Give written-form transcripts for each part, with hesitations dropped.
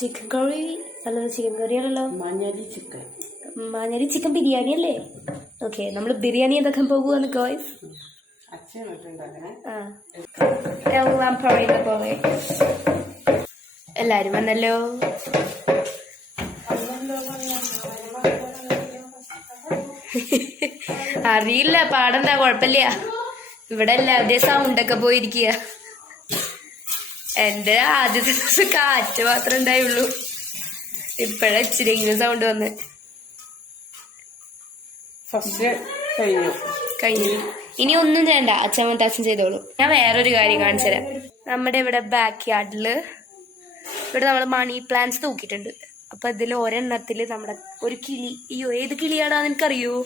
Chicken കറി അല്ലല്ലോ, chicken കറി ആണല്ലോ. Manjali chicken biryani അല്ലേ? ഓക്കെ, നമ്മൾ ബിരിയാണി എന്താക്കാൻ പോകുവാന്ന് ഗോയ്സ്. ഞാൻ പറയുന്ന പോലെ എല്ലാരും വന്നല്ലോ. അറിയില്ല, പാടണ്ട, കുഴപ്പമില്ല. ഇവിടെ എല്ലാവരുടെയും സൗണ്ടൊക്കെ പോയിരിക്കുക. എന്റെ ആദ്യത്തെ ദിവസം കാറ്റ് മാത്രമേ ഉണ്ടായുള്ളൂ. ഇപ്പഴാ ഇച്ചിരിയെങ്കിലും സൗണ്ട് വന്ന്. കഴിഞ്ഞു. ഇനി ഒന്നും ചെയ്യണ്ട, അച്ഛൻ ചെയ്തോളൂ. ഞാൻ വേറൊരു കാര്യം കാണിച്ചു തരാം. നമ്മുടെ ഇവിടെ ബാക്ക് യാർഡില് ഇവിടെ നമ്മൾ മണി പ്ലാന്റ്സ് തൂക്കിയിട്ടുണ്ട്. അപ്പൊ ഇതിൽ ഒരെണ്ണത്തില് നമ്മുടെ ഒരു കിളി, അയ്യോ ഏത് കിളിയാടാന്ന് എനിക്കറിയോ,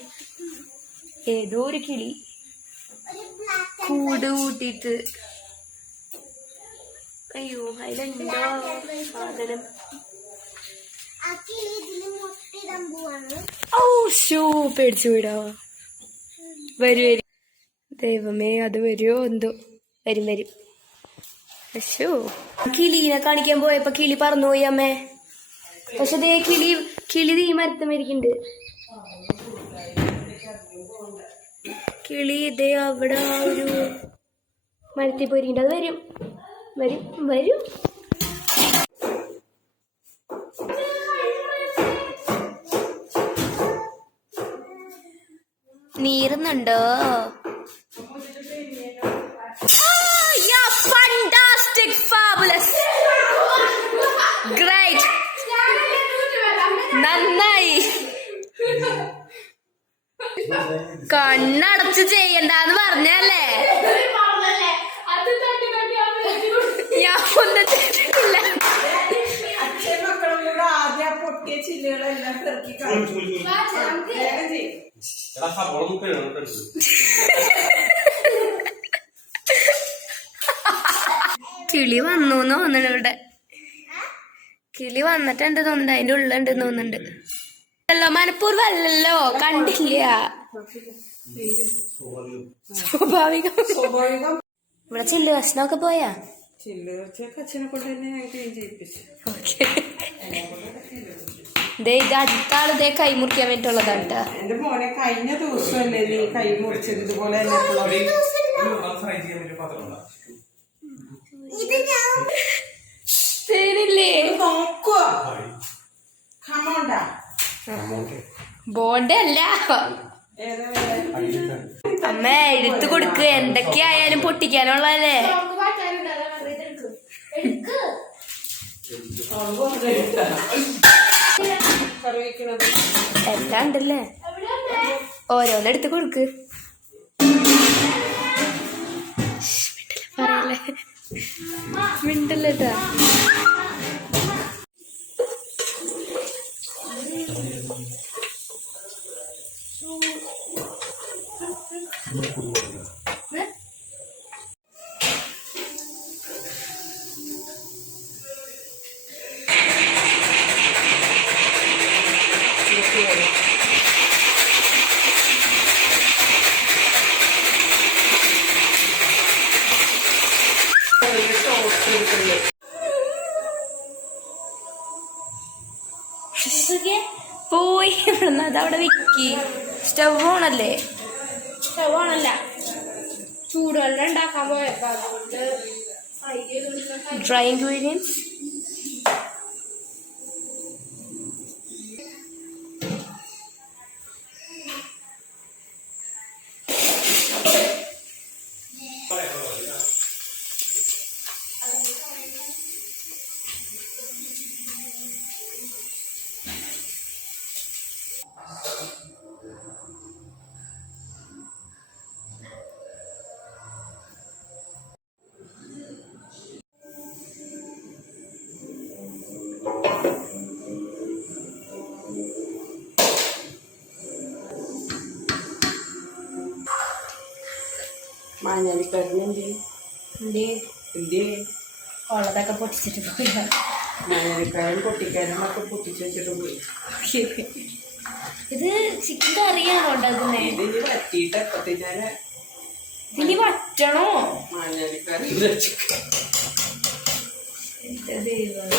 ഏതോ ഒരു കിളി കൂട് കൂട്ടിട്ട്, അയ്യോ അതിലെന്തോ സാധനം. ഓ ഷൂ, പേടിച്ചു വിടാ. വരും. ദൈവമേ, അത് വരുമോ എന്തോ. വരും. അശോ, കിളീനെ കാണിക്കാൻ പോയപ്പോ കിളി പറന്നുപോയി അമ്മേ. പക്ഷെ ദേ കിളി ഈ മരത്തമരിക്കുന്നുണ്ട്. കിളി ഇതേ അവിടെ ആ ഒരു മരത്തിൽ പോയിരിക്കുന്നുണ്ട്. അത് വരും. നീറുന്നുണ്ടോ? ഫാന്റാസ്റ്റിക്, ഫാബുലസ്, ഗ്രേറ്റ്, നന്നായി. കണ്ണടച്ച് ചെയ്യണ്ടെന്ന് പറഞ്ഞല്ലേ? ഞാൻ ഒന്നും ചെയ്തിട്ടില്ല. കിളി വന്നു തോന്നുന്നു. ഇവിടെ കിളി വന്നിട്ടുണ്ട് തോന്നുന്നുണ്ട്, അതിന്റെ ഉള്ളുണ്ട് തോന്നുന്നുണ്ട്. അല്ലോ, മനഃപൂർവ്വം അല്ലല്ലോ, കണ്ടില്ല. സ്വാഭാവികം. ഇവിടെ ചില്ല് ഭക്ഷണമൊക്കെ പോയാ? ഇത് അടുത്താള് ഇതേ കൈ മുറിക്കാൻ വേണ്ടിയിട്ടുള്ളതാണ് കേട്ടോ. എന്റെ മോനെ കഴിഞ്ഞ ദിവസമല്ലേ നീ കൈ മുറിച്ചത് ഇതുപോലെ ബോണ്ടേ അല്ല അമ്മ, എടുത്തു കൊടുക്ക്. എന്തൊക്കെയായാലും പൊട്ടിക്കാനുള്ളതല്ലേ. എല്ലാം ഉണ്ടല്ലേ, ഓരോന്നെടുത്ത് കൊടുക്ക്. പറയല്ലേ, മിണ്ടല്ലേട്ടാ. പോയി അതവിടെ വിക്കി. സ്റ്റവ് ഓണല്ലേ? സ്റ്റവ് ഓണല്ല, ചൂടുവെള്ളം ഉണ്ടാക്കാൻ പോയപ്പോ ഡ്രൈ ഇൻഗ്രീഡിയൻസ്. മാഞ്ഞാലിക്കാരനെന്ത് ഉള്ളതൊക്കെ പൊട്ടിച്ചിട്ട് പോയാ. മാഞ്ഞാലിക്കാരൻ പൊട്ടിക്കാരനൊക്കെ പൊട്ടിച്ച് വെച്ചിട്ട് പോയി. ഇത് ചിക്കൻ കറിയാണോ ഉണ്ടാക്കുന്നേ? ഇതിന് പറ്റിയിട്ട് ഞാൻ ഇതിന് വറ്റണോ? മാഞ്ഞാലിക്കാരൻ എന്റെ ദൈവം.